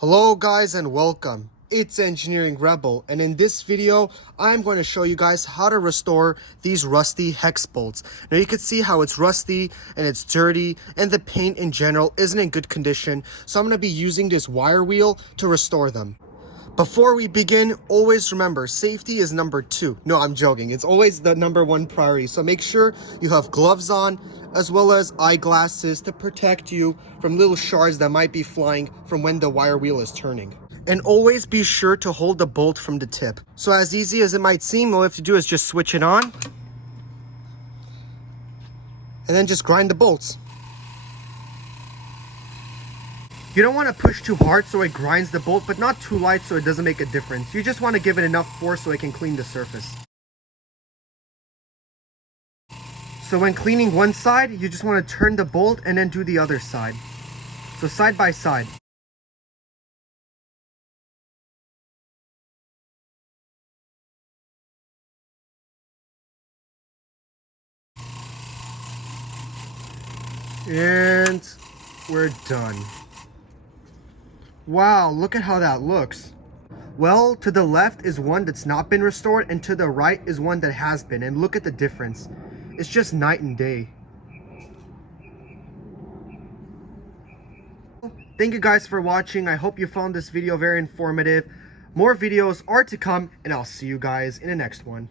Hello guys and welcome. It's Engineering Rebel, and in this video I'm going to show you guys how to restore these rusty hex bolts. Now you can see how it's rusty and it's dirty and the paint in general isn't in good condition, so I'm going to be using this wire wheel to restore them. Before we begin, always remember, safety is number 2. No, I'm joking. It's always the number 1 priority. So make sure you have gloves on as well as eyeglasses to protect you from little shards that might be flying from when the wire wheel is turning. And always be sure to hold the bolt from the tip. So as easy as it might seem, all you have to do is just switch it on and then just grind the bolts. You don't want to push too hard so it grinds the bolt, but not too light so it doesn't make a difference. You just want to give it enough force so it can clean the surface. So when cleaning one side, you just want to turn the bolt and then do the other side. So side by side. And we're done. Wow, look at how that looks. Well, to the left is one that's not been restored, and to the right is one that has been, and look at the difference. It's just night and day. Thank you guys for watching. I hope you found this video very informative. More videos are to come, and I'll see you guys in the next one.